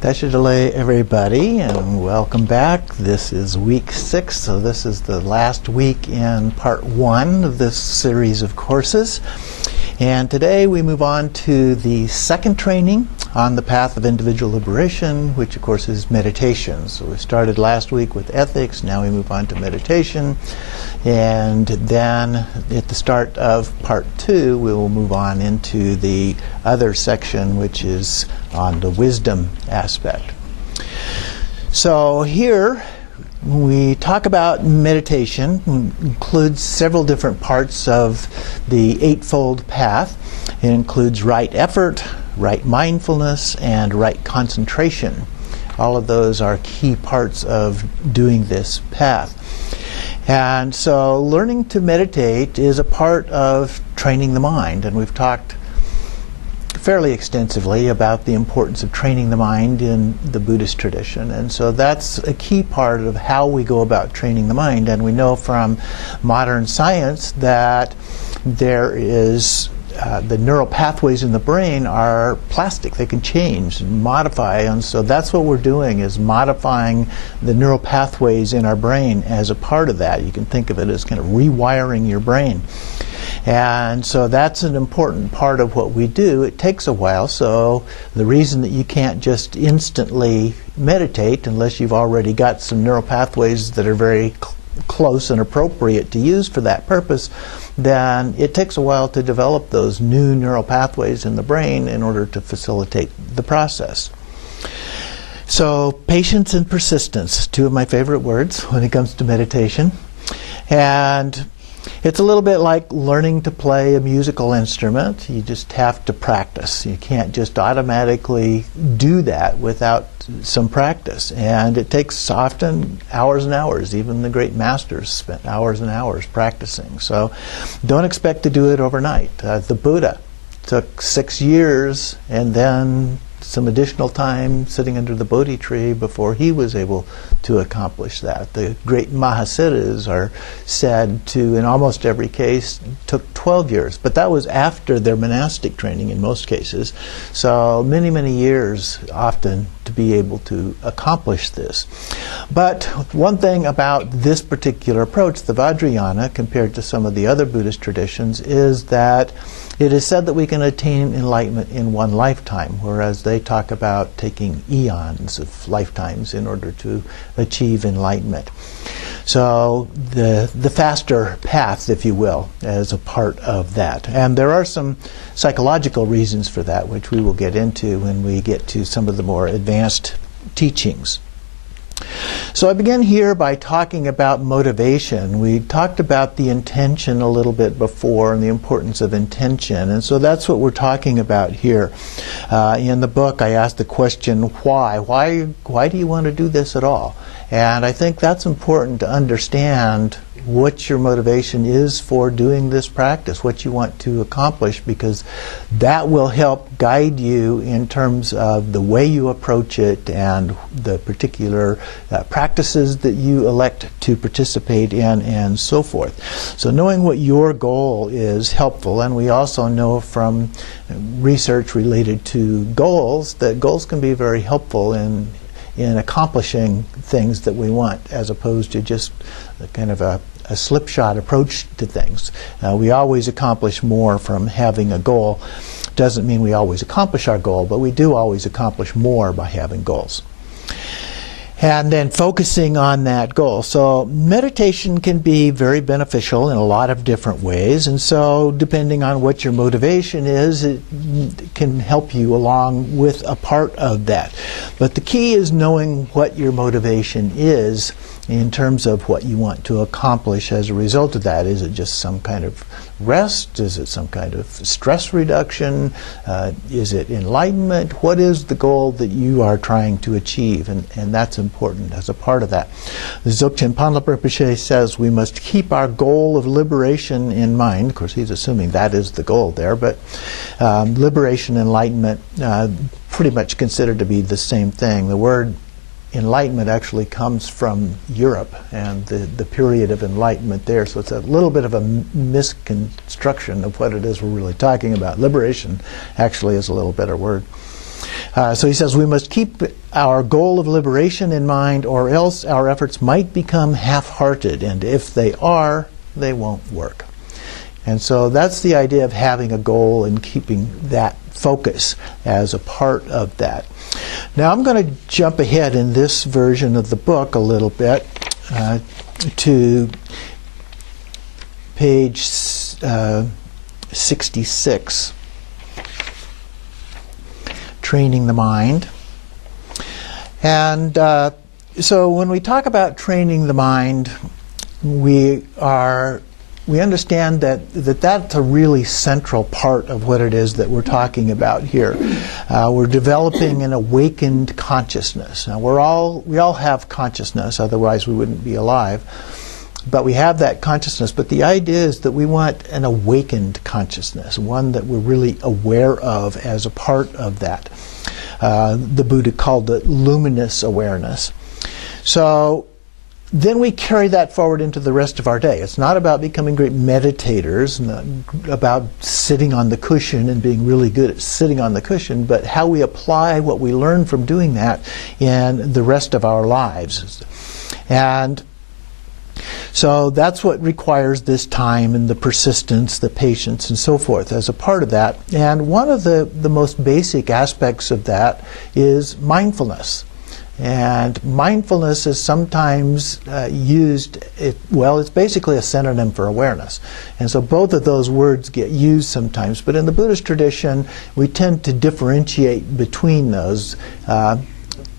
Tashidale, everybody, and welcome back. This is week 6, so this is the last week in part 1 of this series of courses. And today we move on to the second training on the path of individual liberation, which of course is meditation. So we started last week with ethics, now we move on to meditation. And then at the start of part 2, we will move on into the other section, which is on the wisdom aspect. So here, when we talk about meditation, it includes several different parts of the Eightfold Path. It includes right effort, right mindfulness, and right concentration. All of those are key parts of doing this path. And so learning to meditate is a part of training the mind, and we've talked fairly extensively about the importance of training the mind in the Buddhist tradition. And so that's a key part of how we go about training the mind. And we know from modern science that there is the neural pathways in the brain are plastic. They can change and modify, and so that's what we're doing, is modifying the neural pathways in our brain as a part of that. You can think of it as kind of rewiring your brain. And so that's an important part of what we do. It takes a while, so the reason that you can't just instantly meditate unless you've already got some neural pathways that are very close and appropriate to use for that purpose, then it takes a while to develop those new neural pathways in the brain in order to facilitate the process. So patience and persistence, two of my favorite words when it comes to meditation. And it's a little bit like learning to play a musical instrument. You just have to practice. You can't just automatically do that without some practice. And it takes often hours and hours. Even the great masters spent hours and hours practicing. So don't expect to do it overnight. The Buddha took 6 years and then some additional time sitting under the Bodhi tree before he was able to accomplish that. The great Mahasiddhas are said to, in almost every case, took 12 years. But that was after their monastic training in most cases. So many, many years often to be able to accomplish this. But one thing about this particular approach, the Vajrayana, compared to some of the other Buddhist traditions, is that it is said that we can attain enlightenment in one lifetime, whereas they talk about taking eons of lifetimes in order to achieve enlightenment. So the faster path, if you will, as a part of that. And there are some psychological reasons for that, which we will get into when we get to some of the more advanced teachings. So I began here by talking about motivation. We talked about the intention a little bit before and the importance of intention, and so that's what we're talking about here. In the book I asked the question, why? Why do you want to do this at all? And I think that's important to understand what your motivation is for doing this practice, what you want to accomplish, because that will help guide you in terms of the way you approach it and the particular practices that you elect to participate in and so forth. So knowing what your goal is helpful, and we also know from research related to goals that goals can be very helpful in accomplishing things that we want, as opposed to just kind of a slipshod approach to things. We always accomplish more from having a goal. Doesn't mean we always accomplish our goal, but we do always accomplish more by having goals. And then focusing on that goal. So meditation can be very beneficial in a lot of different ways, and so depending on what your motivation is, it can help you along with a part of that. But the key is knowing what your motivation is in terms of what you want to accomplish as a result of that. Is it just some kind of rest? Is it some kind of stress reduction? Is it enlightenment? What is the goal that you are trying to achieve? And that's important as a part of that. The Dzogchen Panla Rinpoche says we must keep our goal of liberation in mind. Of course, he's assuming that is the goal there, but liberation, enlightenment, pretty much considered to be the same thing. The word enlightenment actually comes from Europe and the period of enlightenment there, so it's a little bit of a misconstruction of what it is we're really talking about. Liberation actually is a little better word. So he says we must keep our goal of liberation in mind, or else our efforts might become half-hearted, and if they are, they won't work. And so that's the idea of having a goal and keeping that focus as a part of that. Now I'm going to jump ahead in this version of the book a little bit to page 66, Training the Mind. And so when we talk about training the mind, we understand that's a really central part of what it is that we're talking about here. We're developing an awakened consciousness. Now we all have consciousness, otherwise we wouldn't be alive. But we have that consciousness. But the idea is that we want an awakened consciousness, one that we're really aware of as a part of that. The Buddha called it luminous awareness. So then we carry that forward into the rest of our day. It's not about becoming great meditators, not about sitting on the cushion and being really good at sitting on the cushion, but how we apply what we learn from doing that in the rest of our lives. And so that's what requires this time and the persistence, the patience, and so forth as a part of that. And one of the most basic aspects of that is mindfulness. And mindfulness is sometimes used, it's basically a synonym for awareness. And so both of those words get used sometimes. But in the Buddhist tradition, we tend to differentiate between those kind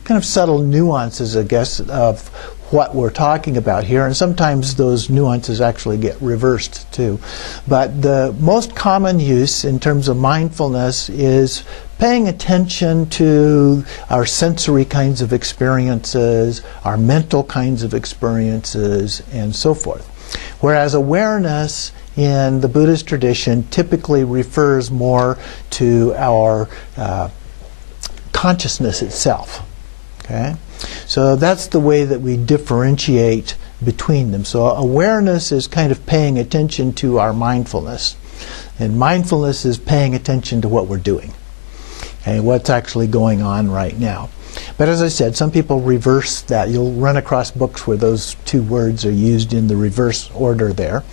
of subtle nuances, I guess, of what we're talking about here, and sometimes those nuances actually get reversed too. But the most common use in terms of mindfulness is paying attention to our sensory kinds of experiences, our mental kinds of experiences, and so forth. Whereas awareness in the Buddhist tradition typically refers more to our consciousness itself. Okay? So that's the way that we differentiate between them. So awareness is kind of paying attention to our mindfulness. And mindfulness is paying attention to what we're doing and what's actually going on right now. But as I said, some people reverse that. You'll run across books where those two words are used in the reverse order there.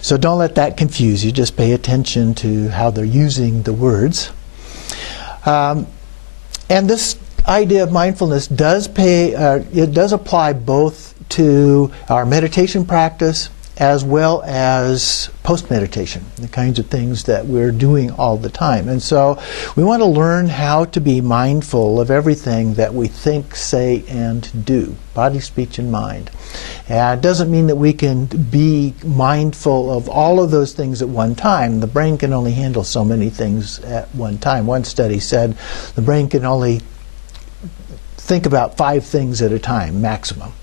So don't let that confuse you. Just pay attention to how they're using the words. And this idea of mindfulness does apply both to our meditation practice as well as post-meditation, the kinds of things that we're doing all the time. And so we want to learn how to be mindful of everything that we think, say, and do, body, speech, and mind. And it doesn't mean that we can be mindful of all of those things at one time. The brain can only handle so many things at one time. One study said the brain can only think about 5 things at a time, maximum.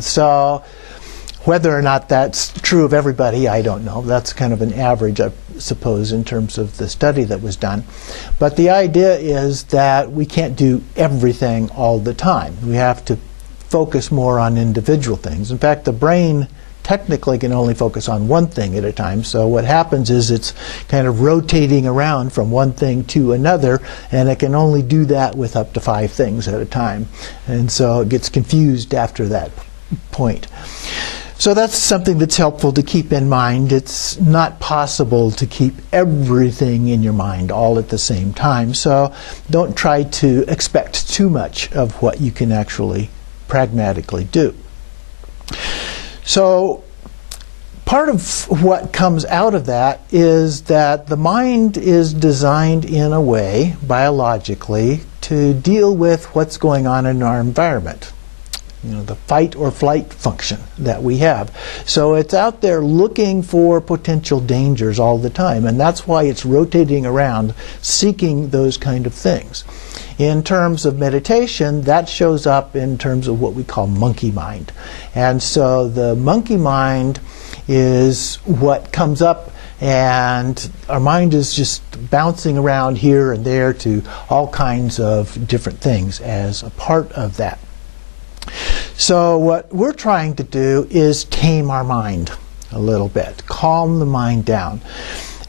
So whether or not that's true of everybody, I don't know. That's kind of an average, I suppose, in terms of the study that was done. But the idea is that we can't do everything all the time. We have to focus more on individual things. In fact, the brain technically can only focus on one thing at a time. So what happens is it's kind of rotating around from one thing to another, and it can only do that with up to 5 things at a time. And so it gets confused after that point. So that's something that's helpful to keep in mind. It's not possible to keep everything in your mind all at the same time. So don't try to expect too much of what you can actually pragmatically do. So part of what comes out of that is that the mind is designed in a way, biologically, to deal with what's going on in our environment. You know, the fight or flight function that we have. So it's out there looking for potential dangers all the time, and that's why it's rotating around seeking those kind of things. In terms of meditation, that shows up in terms of what we call monkey mind. And so the monkey mind is what comes up, and our mind is just bouncing around here and there to all kinds of different things as a part of that. So what we're trying to do is tame our mind a little bit, calm the mind down.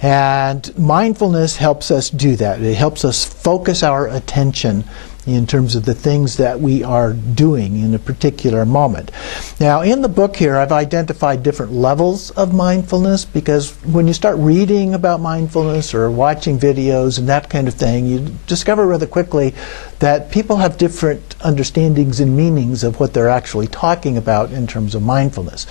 And mindfulness helps us do that. It helps us focus our attention in terms of the things that we are doing in a particular moment. Now, in the book here, I've identified different levels of mindfulness, because when you start reading about mindfulness or watching videos and that kind of thing, you discover rather quickly that people have different understandings and meanings of what they're actually talking about in terms of mindfulness.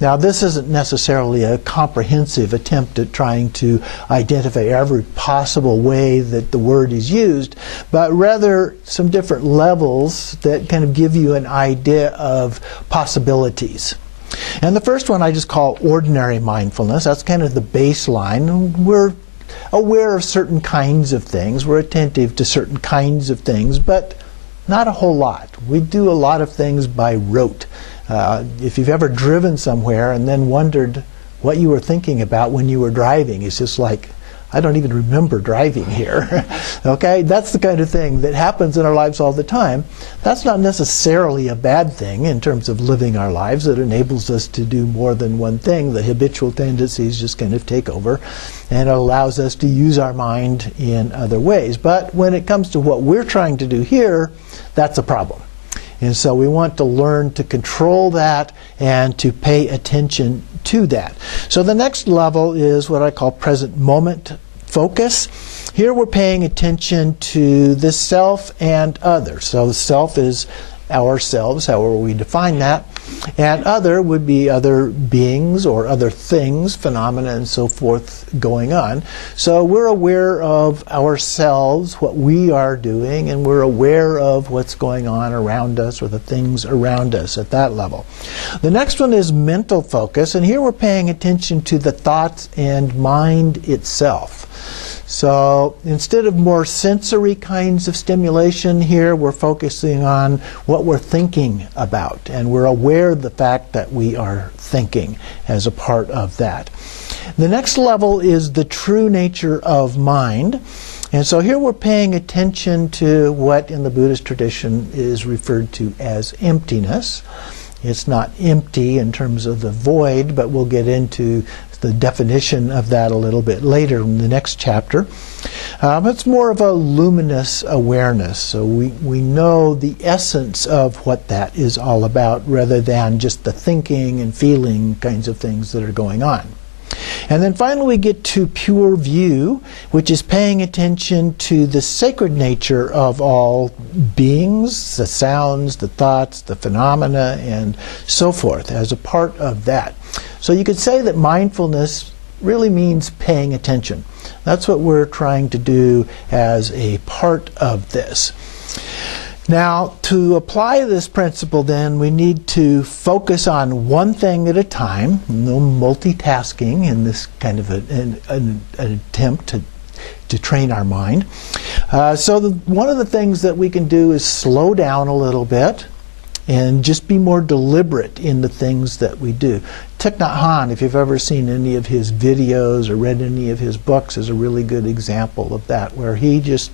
Now, this isn't necessarily a comprehensive attempt at trying to identify every possible way that the word is used, but rather some different levels that kind of give you an idea of possibilities. And the first one I just call ordinary mindfulness. That's kind of the baseline. We're aware of certain kinds of things. We're attentive to certain kinds of things, but not a whole lot. We do a lot of things by rote. If you've ever driven somewhere and then wondered what you were thinking about when you were driving, it's just like, I don't even remember driving here. Okay? That's the kind of thing that happens in our lives all the time. That's not necessarily a bad thing in terms of living our lives. It enables us to do more than one thing. The habitual tendencies just kind of take over, and it allows us to use our mind in other ways. But when it comes to what we're trying to do here, that's a problem. And so we want to learn to control that and to pay attention to that. So the next level is what I call present moment focus. Here we're paying attention to the self and other. So the self is ourselves, however we define that, and other would be other beings or other things, phenomena, and so forth going on. So we're aware of ourselves, what we are doing, and we're aware of what's going on around us or the things around us at that level. The next one is mental focus, and here we're paying attention to the thoughts and mind itself. So instead of more sensory kinds of stimulation here, we're focusing on what we're thinking about, and we're aware of the fact that we are thinking as a part of that. The next level is the true nature of mind. And so here we're paying attention to what in the Buddhist tradition is referred to as emptiness. It's not empty in terms of the void, but we'll get into the definition of that a little bit later in the next chapter. It's more of a luminous awareness. So we know the essence of what that is all about, rather than just the thinking and feeling kinds of things that are going on. And then finally we get to pure view, which is paying attention to the sacred nature of all beings, the sounds, the thoughts, the phenomena, and so forth as a part of that. So you could say that mindfulness really means paying attention. That's what we're trying to do as a part of this. Now, to apply this principle, then, we need to focus on one thing at a time, no multitasking in this kind of an attempt to train our mind. One of the things that we can do is slow down a little bit and just be more deliberate in the things that we do. Thich Nhat Hanh, if you've ever seen any of his videos or read any of his books, is a really good example of that, where he just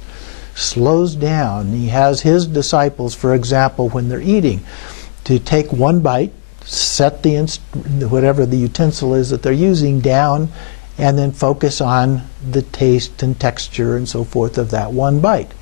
slows down. He has his disciples, for example, when they're eating, to take one bite, set whatever the utensil is that they're using down, and then focus on the taste and texture and so forth of that one bite.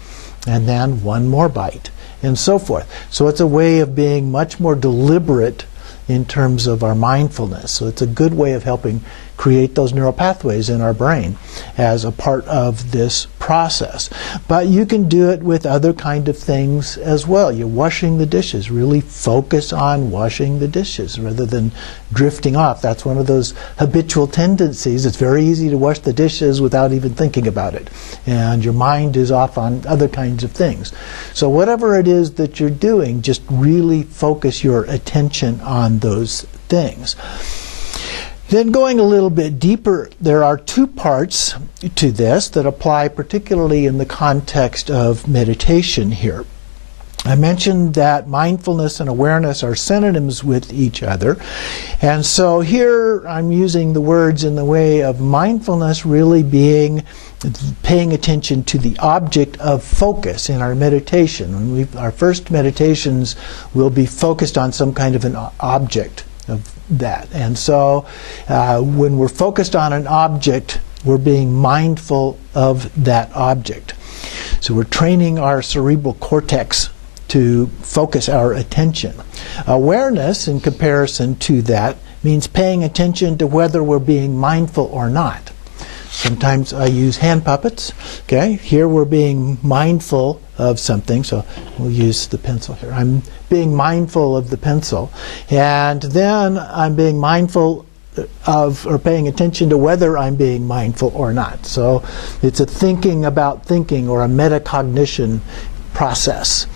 And then one more bite, and so forth. So it's a way of being much more deliberate in terms of our mindfulness. So it's a good way of helping create those neural pathways in our brain as a part of this process. But you can do it with other kind of things as well. You're washing the dishes. Really focus on washing the dishes rather than drifting off. That's one of those habitual tendencies. It's very easy to wash the dishes without even thinking about it. And your mind is off on other kinds of things. So whatever it is that you're doing, just really focus your attention on those things. Then going a little bit deeper, there are two parts to this that apply particularly in the context of meditation here. I mentioned that mindfulness and awareness are synonyms with each other. And so here I'm using the words in the way of mindfulness really being paying attention to the object of focus in our meditation. Our first meditations will be focused on some kind of an object of that. And so when we're focused on an object we're being mindful of that object. So we're training our cerebral cortex to focus our attention. Awareness, in comparison to that, means paying attention to whether we're being mindful or not. Sometimes I use hand puppets. Okay, here we're being mindful of something, so we'll use the pencil here. I'm being mindful of the pencil, and then I'm being mindful of, or paying attention to whether I'm being mindful or not. So it's a thinking about thinking, or a metacognition process.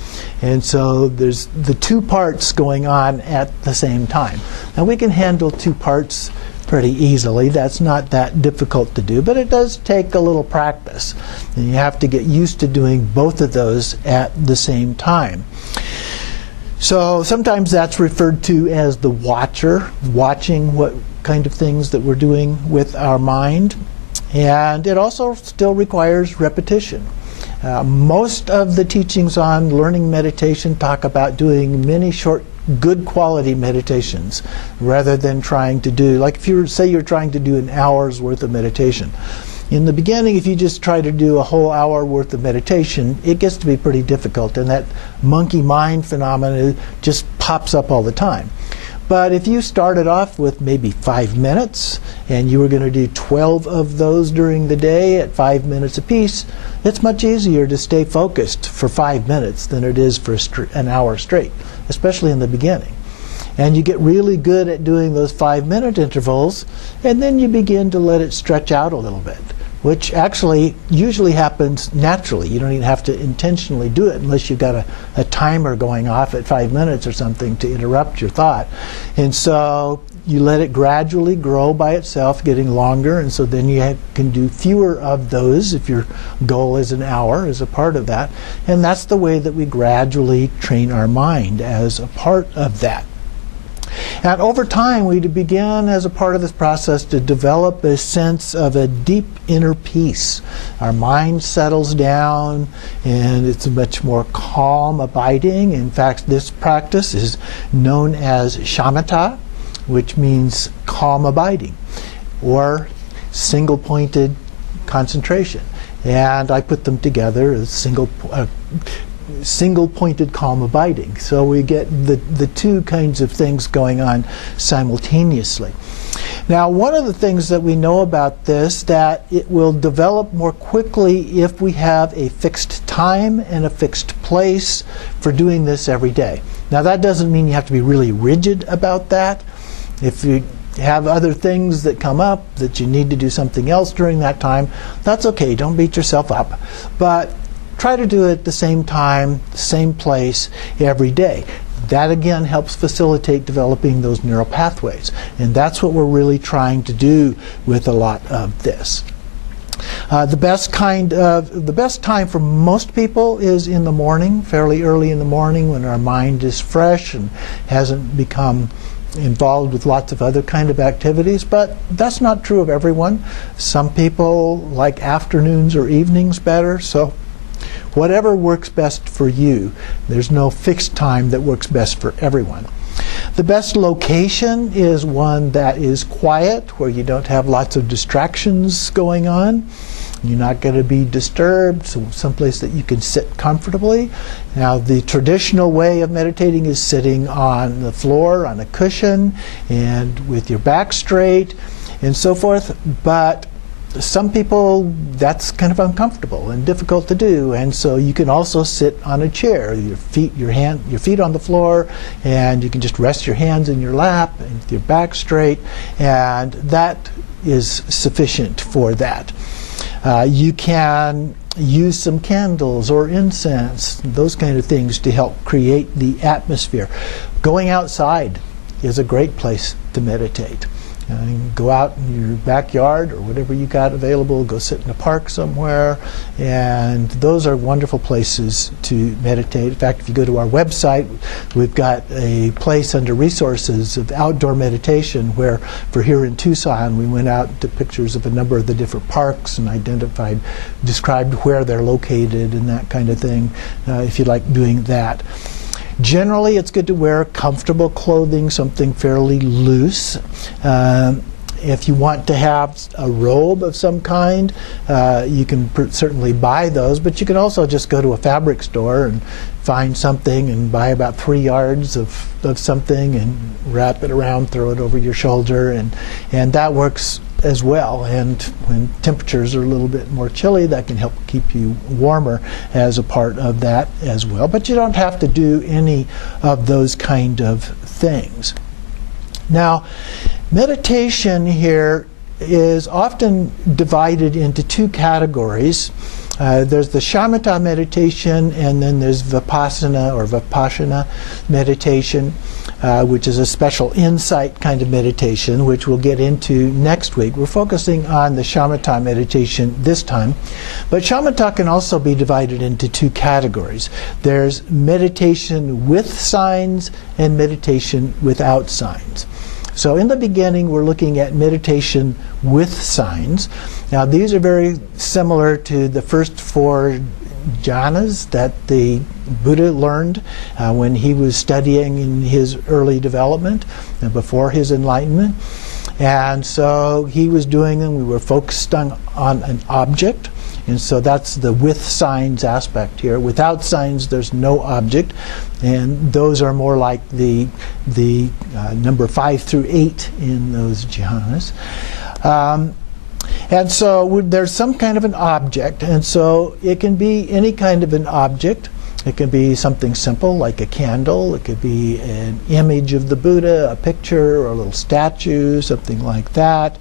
And so there's the two parts going on at the same time. Now we can handle two parts pretty easily. That's not that difficult to do, but it does take a little practice. And you have to get used to doing both of those at the same time. So sometimes that's referred to as the watcher, watching what kind of things that we're doing with our mind. And it also still requires repetition. Most of the teachings on learning meditation talk about doing many short, good quality meditations rather than trying to do, like if you say you're trying to do an hour's worth of meditation. In the beginning, if you just try to do a whole hour worth of meditation, it gets to be pretty difficult, and that monkey mind phenomenon just pops up all the time. But if you started off with maybe 5 minutes, and you were going to do 12 of those during the day at 5 minutes apiece, it's much easier to stay focused for 5 minutes than it is for an hour straight, especially in the beginning. And you get really good at doing those 5-minute intervals, and then you begin to let it stretch out a little bit, which actually usually happens naturally. You don't even have to intentionally do it unless you've got a timer going off at 5 minutes or something to interrupt your thought. And so you let it gradually grow by itself, getting longer, and so then you can do fewer of those if your goal is an hour as a part of that. And that's the way that we gradually train our mind as a part of that. And over time, we begin, as a part of this process, to develop a sense of a deep inner peace. Our mind settles down, and it's much more calm, abiding. In fact, this practice is known as shamata, which means calm abiding, or single-pointed concentration. And I put them together as single-pointed calm abiding. So we get the two kinds of things going on simultaneously. Now, one of the things that we know about this, that it will develop more quickly if we have a fixed time and a fixed place for doing this every day. Now, that doesn't mean you have to be really rigid about that. If you have other things that come up that you need to do something else during that time, that's okay. Don't beat yourself up. But try to do it at the same time, same place, every day. That again helps facilitate developing those neural pathways. And that's what we're really trying to do with a lot of this. The best time for most people is in the morning, fairly early in the morning, when our mind is fresh and hasn't become involved with lots of other kind of activities, but that's not true of everyone. Some people like afternoons or evenings better, so whatever works best for you. There's no fixed time that works best for everyone. The best location is one that is quiet, where you don't have lots of distractions going on. You're not going to be disturbed, so someplace that you can sit comfortably. Now, the traditional way of meditating is sitting on the floor, on a cushion, and with your back straight, and so forth. But some people, that's kind of uncomfortable and difficult to do, and so you can also sit on a chair, your feet on the floor, and you can just rest your hands in your lap and with your back straight, and that is sufficient for that. You can use some candles or incense, those kind of things, to help create the atmosphere. Going outside is a great place to meditate. You can go out in your backyard or whatever you got available, go sit in a park somewhere, and those are wonderful places to meditate. In fact, if you go to our website, we've got a place under resources of outdoor meditation where, for here in Tucson, we went out and took pictures of a number of the different parks and described where they're located and that kind of thing, if you like doing that. Generally, it's good to wear comfortable clothing, something fairly loose. If you want to have a robe of some kind, you can certainly buy those, but you can also just go to a fabric store and find something and buy about 3 yards of something and wrap it around, throw it over your shoulder, and that works as well. And when temperatures are a little bit more chilly, that can help keep you warmer as a part of that as well. But you don't have to do any of those kind of things. Now, meditation here is often divided into two categories. There's the shamata meditation, and then there's vipassana meditation, which is a special insight kind of meditation, which we'll get into next week. We're focusing on the shamata meditation this time. But shamata can also be divided into two categories. There's meditation with signs and meditation without signs. So in the beginning, we're looking at meditation with signs. Now, these are very similar to the first 4 jhanas that the Buddha learned when he was studying in his early development and before his enlightenment. And so he was doing them. We were focused on an object. And so that's the with signs aspect here. Without signs, there's no object. And those are more like the number 5 through 8 in those jhanas. And so there's some kind of an object, and so it can be any kind of an object. It can be something simple like a candle. It could be an image of the Buddha, a picture, or a little statue, something like that.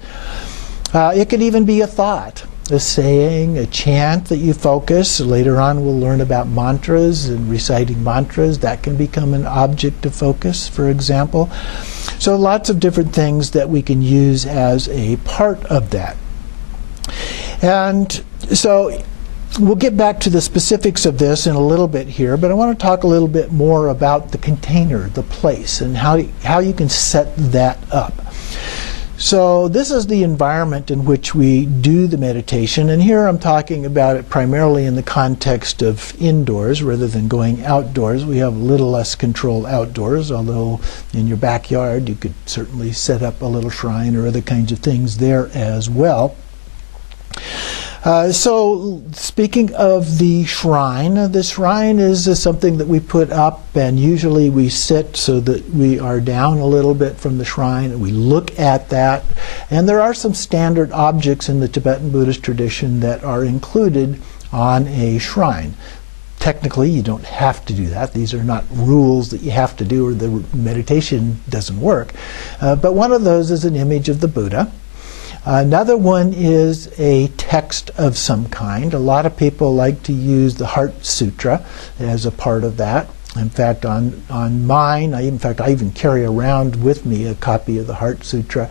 It could even be a thought, a saying, a chant that you focus. Later on we'll learn about mantras and reciting mantras. That can become an object of focus, for example. So lots of different things that we can use as a part of that. And so we'll get back to the specifics of this in a little bit here, but I want to talk a little bit more about the container, the place, and how you can set that up. So this is the environment in which we do the meditation, and here I'm talking about it primarily in the context of indoors rather than going outdoors. We have a little less control outdoors, although in your backyard you could certainly set up a little shrine or other kinds of things there as well. So speaking of the shrine is something that we put up, and usually we sit so that we are down a little bit from the shrine and we look at that. And there are some standard objects in the Tibetan Buddhist tradition that are included on a shrine. Technically, you don't have to do that. These are not rules that you have to do or the meditation doesn't work. But one of those is an image of the Buddha. Another one is a text of some kind. A lot of people like to use the Heart Sutra as a part of that. In fact, on mine, I even carry around with me a copy of the Heart Sutra.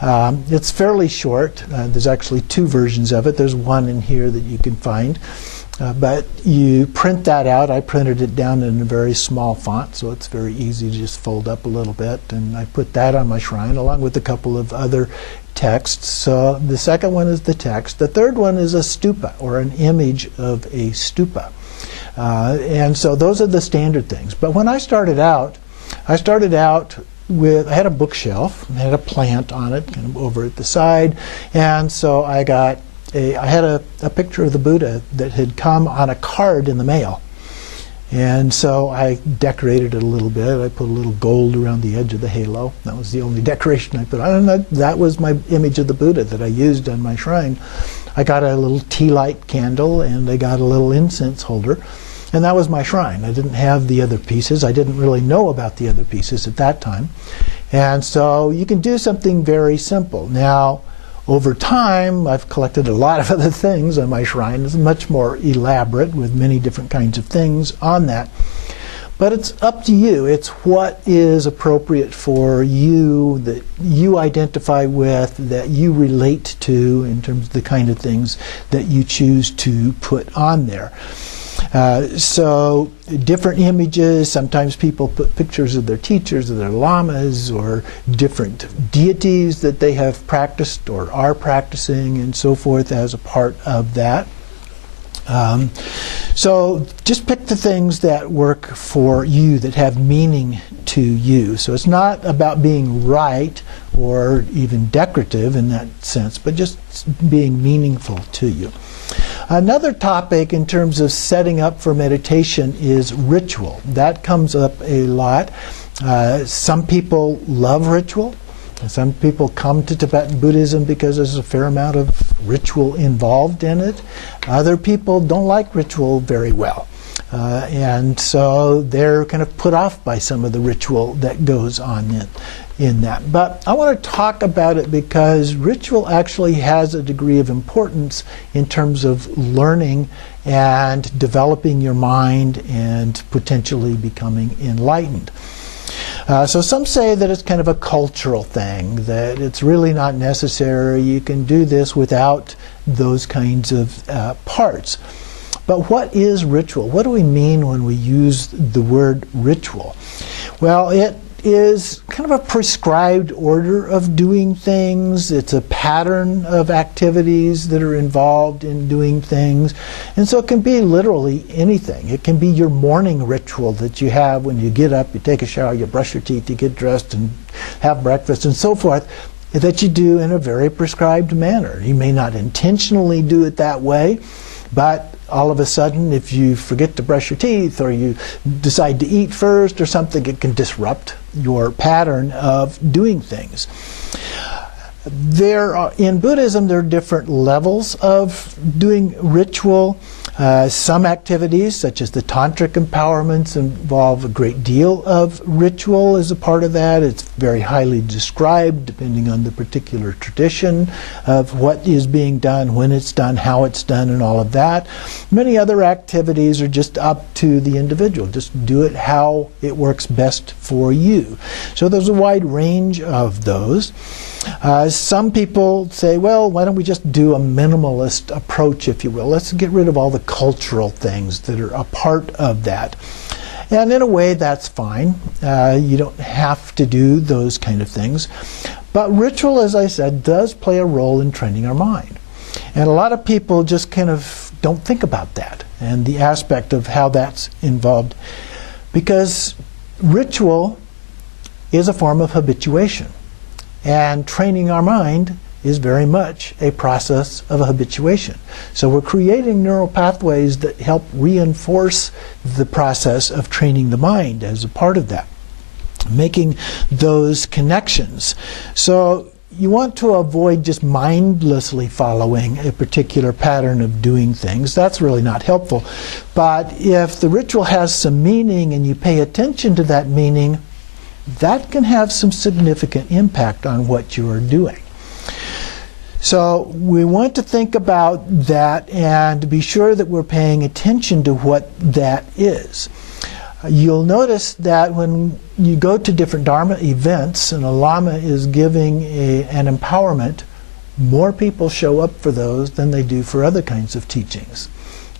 It's fairly short. There's actually 2 versions of it. There's one in here that you can find. But you print that out. I printed it down in a very small font, so it's very easy to just fold up a little bit. And I put that on my shrine along with a couple of other texts. So the second one is the text. The third one is a stupa, or an image of a stupa. And so those are the standard things. But when I started out with, I had a bookshelf, I had a plant on it, kind of over at the side, and so I had a picture of the Buddha that had come on a card in the mail. And so I decorated it a little bit. I put a little gold around the edge of the halo. That was the only decoration I put on. And that was my image of the Buddha that I used on my shrine. I got a little tea light candle, and I got a little incense holder. And that was my shrine. I didn't have the other pieces. I didn't really know about the other pieces at that time. And so you can do something very simple. Now, over time, I've collected a lot of other things on my shrine. It's much more elaborate with many different kinds of things on that. But it's up to you. It's what is appropriate for you, that you identify with, that you relate to in terms of the kind of things that you choose to put on there. So different images, sometimes people put pictures of their teachers or their lamas or different deities that they have practiced or are practicing and so forth as a part of that. So just pick the things that work for you, that have meaning to you. So it's not about being right or even decorative in that sense, but just being meaningful to you. Another topic in terms of setting up for meditation is ritual. That comes up a lot. Some people love ritual. Some people come to Tibetan Buddhism because there's a fair amount of ritual involved in it. Other people don't like ritual very well. And so they're kind of put off by some of the ritual that goes on in that. But I want to talk about it because ritual actually has a degree of importance in terms of learning and developing your mind and potentially becoming enlightened. So some say that it's kind of a cultural thing, that it's really not necessary. You can do this without those kinds of parts. But what is ritual? What do we mean when we use the word ritual? Well, it is kind of a prescribed order of doing things. It's a pattern of activities that are involved in doing things. And so it can be literally anything. It can be your morning ritual that you have when you get up, you take a shower, you brush your teeth, you get dressed and have breakfast and so forth, that you do in a very prescribed manner. You may not intentionally do it that way, but all of a sudden, if you forget to brush your teeth or you decide to eat first or something, it can disrupt your pattern of doing things. In Buddhism, there are different levels of doing ritual. Some activities, such as the tantric empowerments, involve a great deal of ritual as a part of that. It's very highly described, depending on the particular tradition of what is being done, when it's done, how it's done, and all of that. Many other activities are just up to the individual. Just do it how it works best for you. So there's a wide range of those. Some people say, well, why don't we just do a minimalist approach, if you will. Let's get rid of all the cultural things that are a part of that. And in a way, that's fine. You don't have to do those kind of things. But ritual, as I said, does play a role in training our mind. And a lot of people just kind of don't think about that and the aspect of how that's involved. Because ritual is a form of habituation. And training our mind is very much a process of a habituation. So we're creating neural pathways that help reinforce the process of training the mind as a part of that, making those connections. So you want to avoid just mindlessly following a particular pattern of doing things. That's really not helpful. But if the ritual has some meaning and you pay attention to that meaning, that can have some significant impact on what you are doing. So we want to think about that and be sure that we're paying attention to what that is. You'll notice that when you go to different Dharma events and a Lama is giving an empowerment, more people show up for those than they do for other kinds of teachings.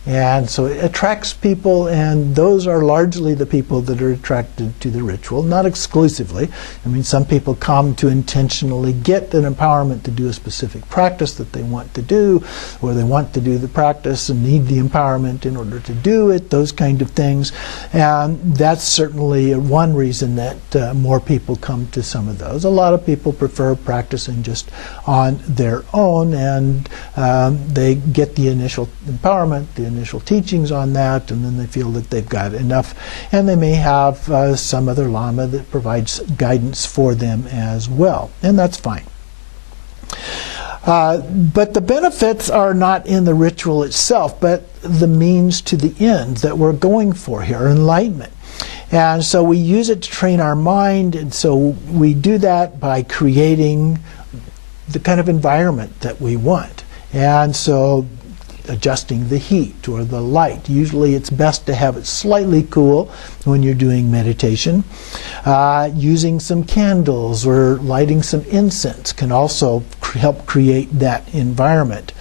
And so it attracts people, and those are largely the people that are attracted to the ritual, not exclusively. I mean, some people come to intentionally get an empowerment to do a specific practice that they want to do, or they want to do the practice and need the empowerment in order to do it, those kind of things. And that's certainly one reason that more people come to some of those. A lot of people prefer practicing just on their own, and they get the initial empowerment, the initial teachings on that, and then they feel that they've got enough, and they may have some other Lama that provides guidance for them as well, and that's fine. But the benefits are not in the ritual itself, but the means to the end that we're going for here, enlightenment. And so we use it to train our mind, and so we do that by creating the kind of environment that we want. And so adjusting the heat or the light. Usually it's best to have it slightly cool when you're doing meditation. Using some candles or lighting some incense can also help create that environment.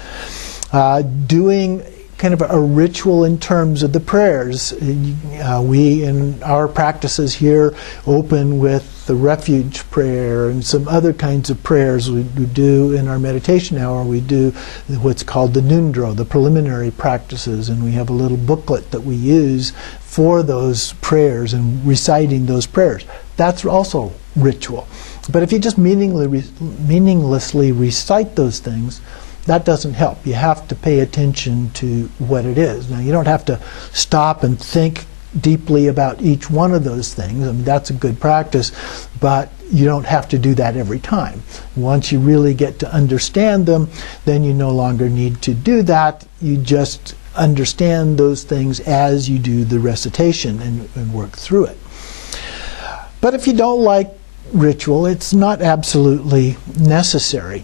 Doing kind of a ritual in terms of the prayers. We, in our practices here, open with the refuge prayer and some other kinds of prayers we do in our meditation hour. We do what's called the Nundro, the preliminary practices, and we have a little booklet that we use for those prayers and reciting those prayers. That's also ritual. But if you just meaninglessly recite those things, that doesn't help. You have to pay attention to what it is. Now, you don't have to stop and think deeply about each one of those things. I mean, that's a good practice, but you don't have to do that every time. Once you really get to understand them, then you no longer need to do that. You just understand those things as you do the recitation and work through it. But if you don't like ritual, it's not absolutely necessary.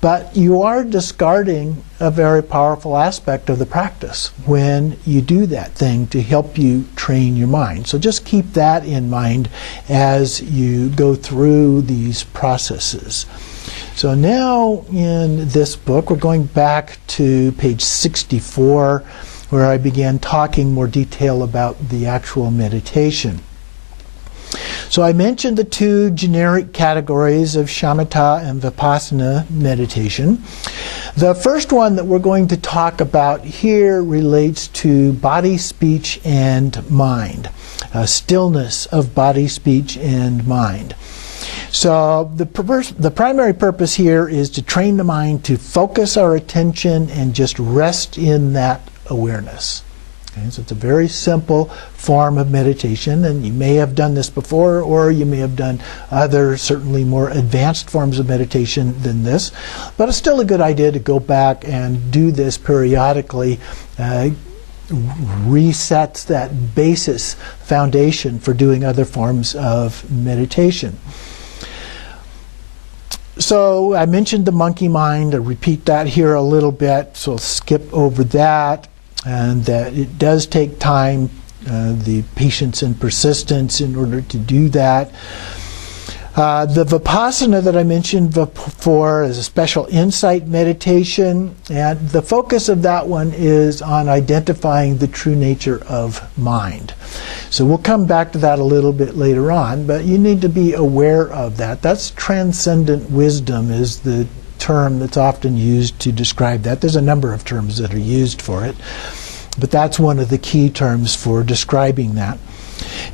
But you are discarding a very powerful aspect of the practice when you do that thing to help you train your mind. So just keep that in mind as you go through these processes. So now in this book, we're going back to page 64, where I began talking more detail about the actual meditation. So I mentioned the two generic categories of shamata and vipassana meditation. The first one that we're going to talk about here relates to body, speech, and mind. Stillness of body, speech, and mind. So the primary purpose here is to train the mind to focus our attention and just rest in that awareness. Okay, so it's a very simple form of meditation, and you may have done this before, or you may have done other, certainly more advanced forms of meditation than this. But it's still a good idea to go back and do this periodically. Resets that basis foundation for doing other forms of meditation. So I mentioned the monkey mind. I'll repeat that here a little bit, so I'll skip over that. And that it does take time, the patience and persistence in order to do that. The vipassana that I mentioned before is a special insight meditation, and the focus of that one is on identifying the true nature of mind. So we'll come back to that a little bit later on, but you need to be aware of that. That's transcendent wisdom is the term that's often used to describe that. There's a number of terms that are used for it, but that's one of the key terms for describing that.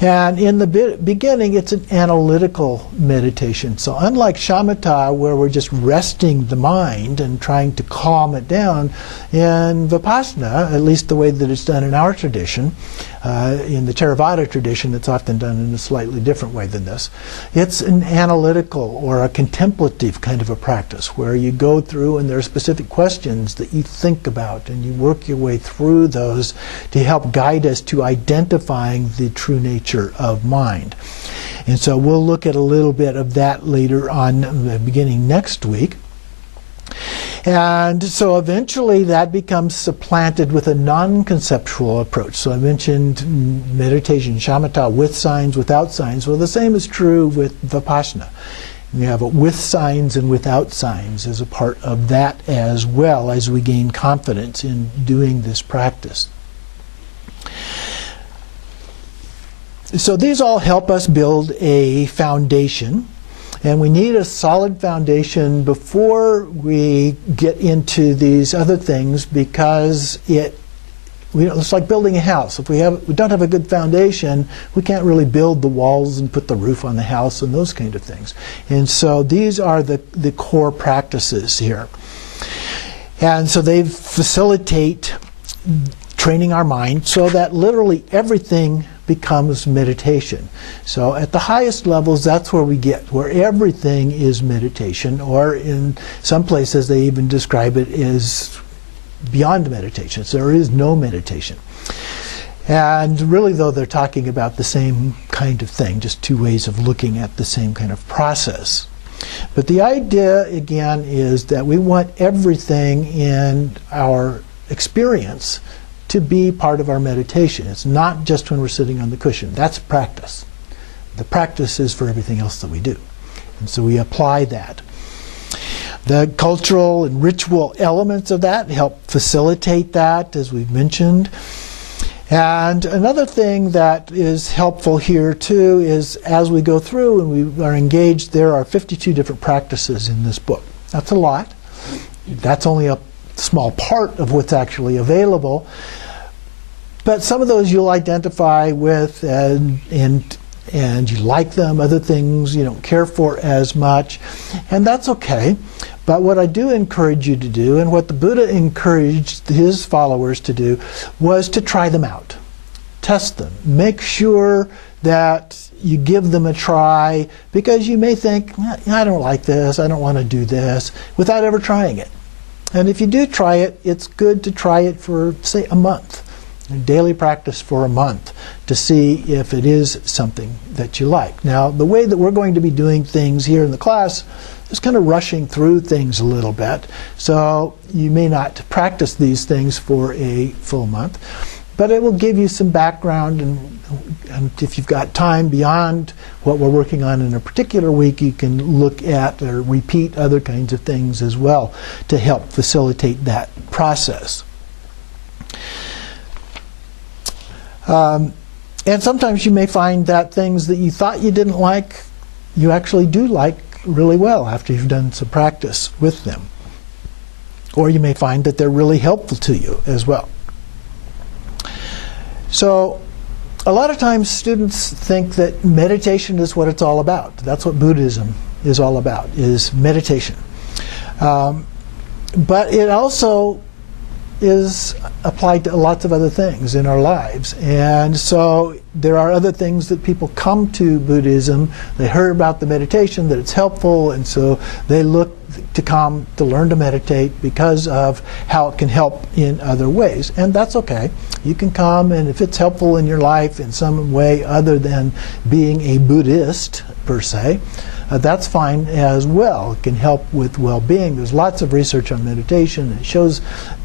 And in the beginning, it's an analytical meditation. So unlike shamatha, where we're just resting the mind and trying to calm it down, in vipassana, at least the way that it's done in our tradition, in the Theravada tradition, it's often done in a slightly different way than this. It's an analytical or a contemplative kind of a practice where you go through and there are specific questions that you think about and you work your way through those to help guide us to identifying the true nature of mind. And so we'll look at a little bit of that later on, beginning next week. And so eventually that becomes supplanted with a non-conceptual approach. So I mentioned meditation, shamatha, with signs, without signs. Well, the same is true with vipassana. We have it with signs and without signs as a part of that as well as we gain confidence in doing this practice. So these all help us build a foundation. And we need a solid foundation before we get into these other things, because it's like building a house. If we don't have a good foundation, we can't really build the walls and put the roof on the house and those kind of things. And so these are the core practices here. And so they facilitate training our mind so that literally everything becomes meditation. So at the highest levels, that's where we get, where everything is meditation, or in some places they even describe it as beyond meditation. So there is no meditation. And really, though, they're talking about the same kind of thing, just two ways of looking at the same kind of process. But the idea, again, is that we want everything in our experience to be part of our meditation. It's not just when we're sitting on the cushion. That's practice. The practice is for everything else that we do. And so we apply that. The cultural and ritual elements of that help facilitate that, as we've mentioned. And another thing that is helpful here too is as we go through and we are engaged, there are 52 different practices in this book. That's a lot. That's only a small part of what's actually available. But some of those you'll identify with and you like them. Other things you don't care for as much. And that's okay. But what I do encourage you to do, and what the Buddha encouraged his followers to do, was to try them out. Test them. Make sure that you give them a try, because you may think, I don't like this, I don't want to do this, without ever trying it. And if you do try it, it's good to try it for, say, a month. Daily practice for a month to see if it is something that you like. Now, the way that we're going to be doing things here in the class is kind of rushing through things a little bit. So you may not practice these things for a full month, but it will give you some background, and if you've got time beyond what we're working on in a particular week, you can look at or repeat other kinds of things as well to help facilitate that process. And sometimes you may find that things that you thought you didn't like, you actually do like really well after you've done some practice with them. Or you may find that they're really helpful to you as well. So a lot of times students think that meditation is what it's all about. That's what Buddhism is all about, is meditation. But it also is applied to lots of other things in our lives. And so there are other things that people come to Buddhism. They heard about the meditation, that it's helpful, and so they look to come to learn to meditate because of how it can help in other ways. And that's okay. You can come, and if it's helpful in your life in some way other than being a Buddhist per se, that's fine as well. It can help with well-being. There's lots of research on meditation. It shows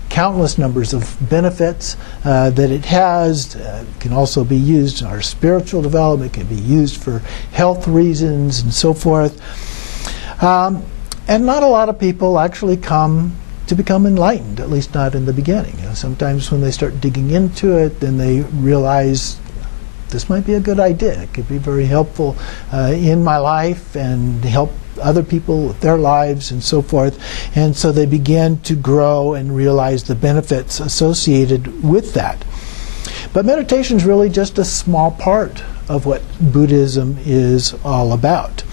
countless numbers of benefits that it has. It can also be used in our spiritual development. It can be used for health reasons and so forth. And not a lot of people actually come to become enlightened, at least not in the beginning. Sometimes when they start digging into it, then they realize this might be a good idea. It could be very helpful in my life and help other people with their lives and so forth. And so they begin to grow and realize the benefits associated with that. But meditation is really just a small part of what Buddhism is all about.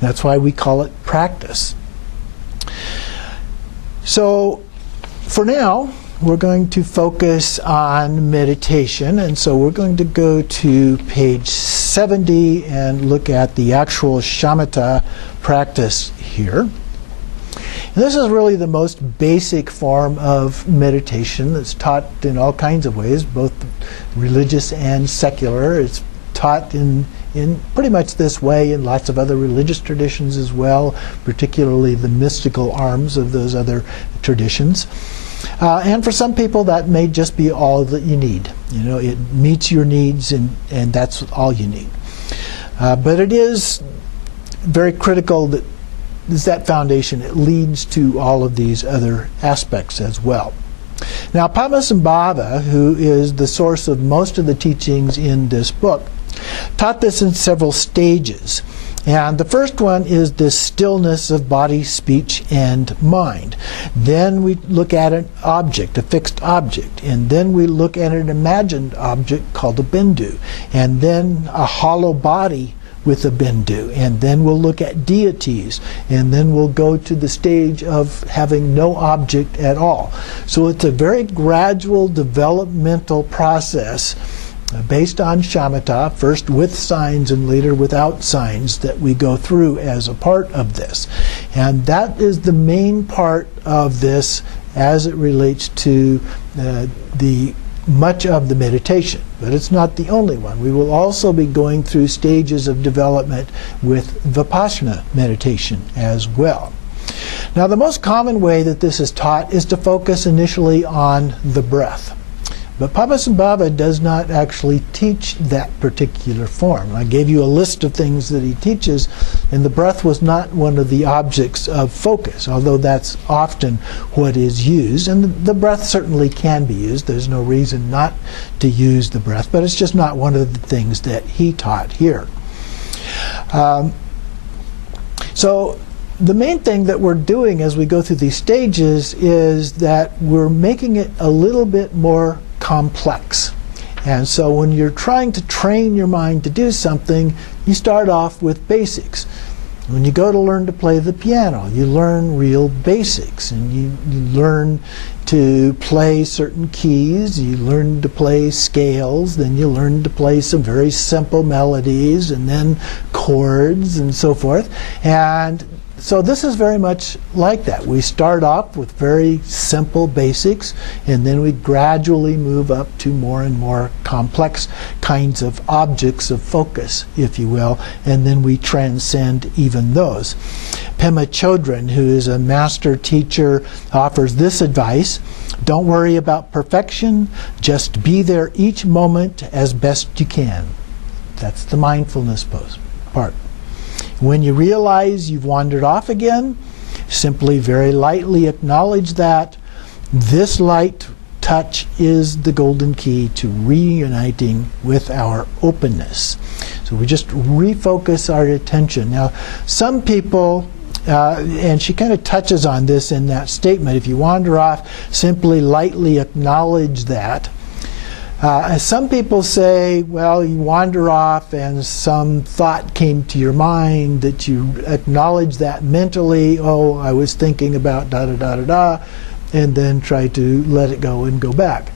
That's why we call it practice. So for now, we're going to focus on meditation, and so we're going to go to page 70 and look at the actual shamata practice here. And this is really the most basic form of meditation that's taught in all kinds of ways, both religious and secular. It's taught in pretty much this way in lots of other religious traditions as well, particularly the mystical arms of those other traditions. And for some people that may just be all that you need. You know, it meets your needs and that's all you need. But it is very critical that is that foundation. It leads to all of these other aspects as well. Now, Padmasambhava, who is the source of most of the teachings in this book, taught this in several stages. And the first one is this stillness of body, speech, and mind. Then we look at an object, a fixed object. And then we look at an imagined object called a bindu. And then a hollow body with a bindu. And then we'll look at deities. And then we'll go to the stage of having no object at all. So it's a very gradual developmental process based on shamatha, first with signs and later without signs, that we go through as a part of this. And that is the main part of this as it relates to the much of the meditation. But it's not the only one. We will also be going through stages of development with vipassana meditation as well. Now, the most common way that this is taught is to focus initially on the breath. But Padmasambhava does not actually teach that particular form. I gave you a list of things that he teaches, and the breath was not one of the objects of focus, although that's often what is used. And the breath certainly can be used. There's no reason not to use the breath, but it's just not one of the things that he taught here. So the main thing that we're doing as we go through these stages is that we're making it a little bit more complex. And so when you're trying to train your mind to do something, you start off with basics. When you go to learn to play the piano, you learn real basics, and you learn to play certain keys, you learn to play scales, then you learn to play some very simple melodies, and then chords and so forth. And so this is very much like that. We start off with very simple basics, and then we gradually move up to more and more complex kinds of objects of focus, if you will, and then we transcend even those. Pema Chodron, who is a master teacher, offers this advice: don't worry about perfection, just be there each moment as best you can. That's the mindfulness part. When you realize you've wandered off again, simply very lightly acknowledge that. This light touch is the golden key to reuniting with our openness. So we just refocus our attention. Now, some people, and she kind of touches on this in that statement, if you wander off, simply lightly acknowledge that. Some people say, well, you wander off and some thought came to your mind that you acknowledge that mentally. Oh, I was thinking about da-da-da-da-da, and then try to let it go and go back.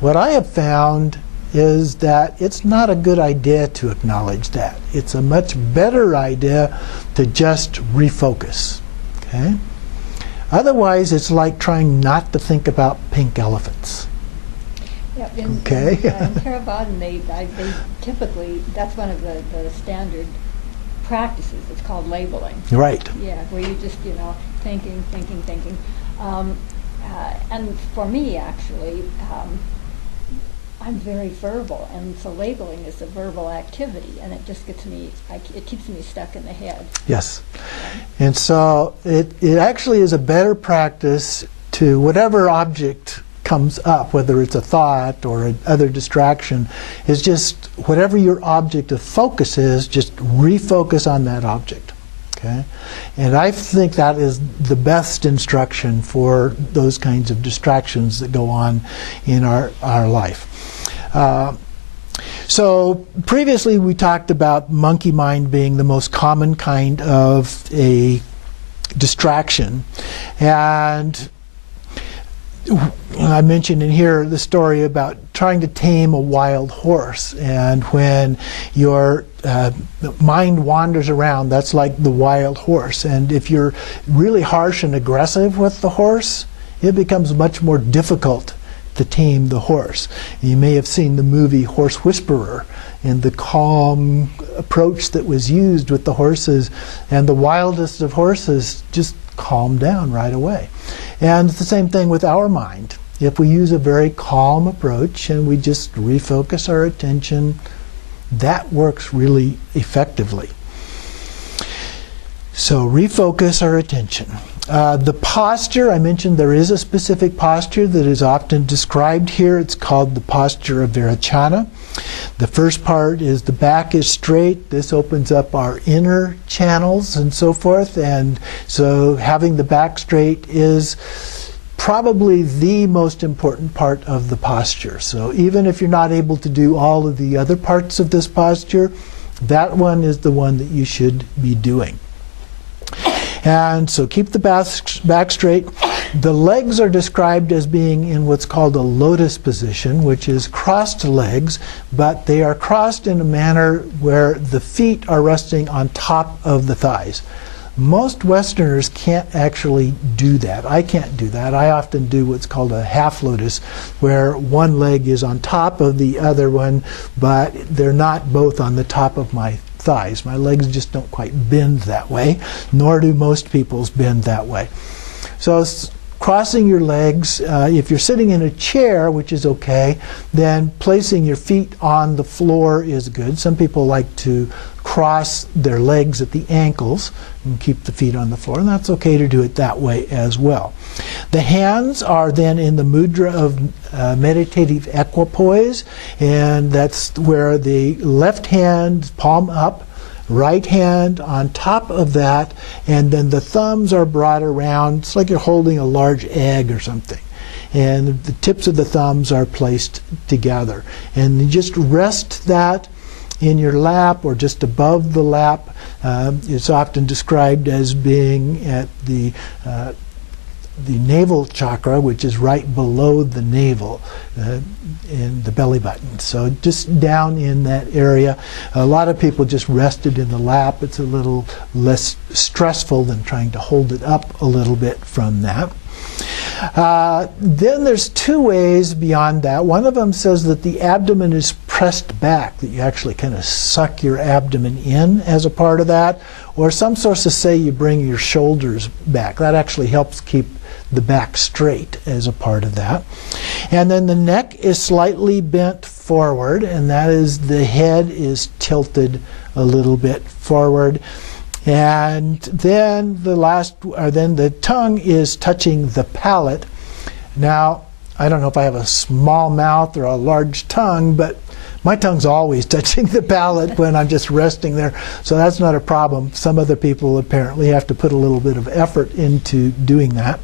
What I have found is that it's not a good idea to acknowledge that. It's a much better idea to just refocus. Okay? Otherwise, it's like trying not to think about pink elephants. Yeah, Okay. In Theravada, they typically, that's one of the standard practices. It's called labeling. Right. Yeah, where you just, thinking. And for me, actually, I'm very verbal, and so labeling is a verbal activity, and it just gets me, it keeps me stuck in the head. Yes. And so it actually is a better practice to whatever object comes up, whether it's a thought or another distraction, is just whatever your object of focus is, just refocus on that object. Okay? And I think that is the best instruction for those kinds of distractions that go on in our life. So previously we talked about monkey mind being the most common kind of a distraction, and I mentioned in here the story about trying to tame a wild horse, and when your mind wanders around, that's like the wild horse, and if you're really harsh and aggressive with the horse, it becomes much more difficult to tame the horse. You may have seen the movie Horse Whisperer, and the calm approach that was used with the horses, and the wildest of horses just calmed down right away. And it's the same thing with our mind. If we use a very calm approach and we just refocus our attention, that works really effectively. So refocus our attention. The posture, I mentioned there is a specific posture that is often described here. It's called the posture of Virachana. The first part is the back is straight. This opens up our inner channels and so forth. And so having the back straight is probably the most important part of the posture. So even if you're not able to do all of the other parts of this posture, that one is the one that you should be doing. And so keep the back straight. The legs are described as being in what's called a lotus position, which is crossed legs, but they are crossed in a manner where the feet are resting on top of the thighs. Most Westerners can't actually do that. I can't do that. I often do what's called a half lotus, where one leg is on top of the other one, but they're not both on the top of my thighs. My legs just don't quite bend that way, nor do most people's bend that way. So crossing your legs. If you're sitting in a chair, which is okay, then placing your feet on the floor is good. Some people like to cross their legs at the ankles and keep the feet on the floor, and that's okay to do it that way as well. The hands are then in the mudra of meditative equipoise, and that's where the left hand, palm up, right hand on top of that, and then the thumbs are brought around. It's like you're holding a large egg or something. And the tips of the thumbs are placed together. And you just rest that in your lap or just above the lap. It's often described as being at the navel chakra, which is right below the navel in the belly button. So just down in that area. A lot of people just rest it in the lap. It's a little less stressful than trying to hold it up a little bit from that. Then there's two ways beyond that. One of them says that the abdomen is pressed back, that you actually kind of suck your abdomen in as a part of that. Or some sources say you bring your shoulders back. That actually helps keep the back straight as a part of that. And then the neck is slightly bent forward, and that is the head is tilted a little bit forward. And then the tongue is touching the palate. Now, I don't know if I have a small mouth or a large tongue, but my tongue's always touching the palate when I'm just resting there, so that's not a problem. Some other people apparently have to put a little bit of effort into doing that.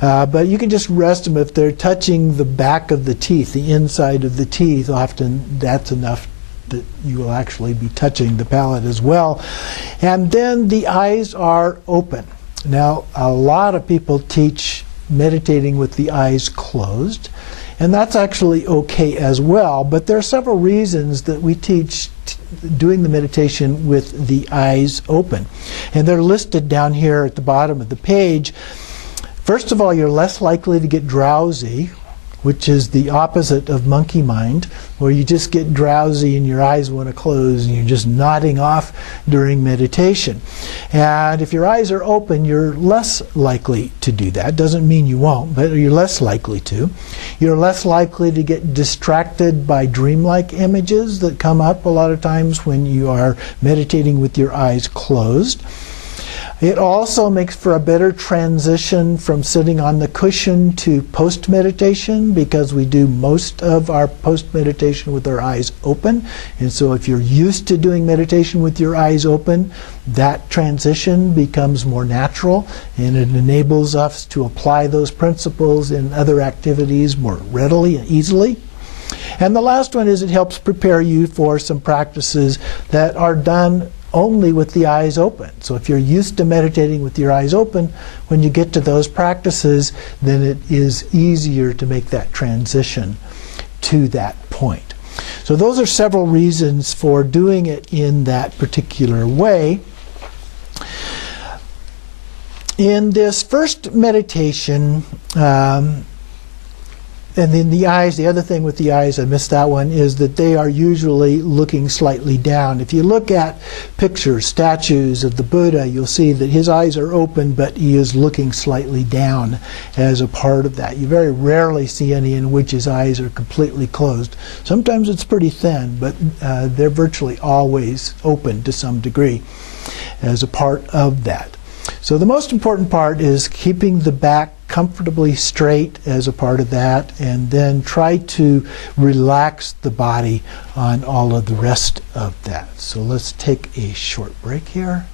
But you can just rest them if they're touching the back of the teeth, the inside of the teeth. Often that's enough that you will actually be touching the palate as well. And then the eyes are open. Now, a lot of people teach meditating with the eyes closed, and that's actually okay as well. But there are several reasons that we teach doing the meditation with the eyes open. And they're listed down here at the bottom of the page. First of all, you're less likely to get drowsy, which is the opposite of monkey mind, where you just get drowsy and your eyes want to close and you're just nodding off during meditation. And if your eyes are open, you're less likely to do that. Doesn't mean you won't, but you're less likely to. You're less likely to get distracted by dreamlike images that come up a lot of times when you are meditating with your eyes closed. It also makes for a better transition from sitting on the cushion to post-meditation, because we do most of our post-meditation with our eyes open. And so if you're used to doing meditation with your eyes open, that transition becomes more natural, and it enables us to apply those principles in other activities more readily and easily. And the last one is it helps prepare you for some practices that are done only with the eyes open. So if you're used to meditating with your eyes open, when you get to those practices, then it is easier to make that transition to that point. So those are several reasons for doing it in that particular way. In this first meditation, and then the eyes, the other thing with the eyes, I missed that one, is that they are usually looking slightly down. If you look at pictures, statues of the Buddha, you'll see that his eyes are open, but he is looking slightly down as a part of that. You very rarely see any in which his eyes are completely closed. Sometimes it's pretty thin, but they're virtually always open to some degree as a part of that. So the most important part is keeping the back comfortably straight as a part of that, and then try to relax the body on all of the rest of that. So let's take a short break here.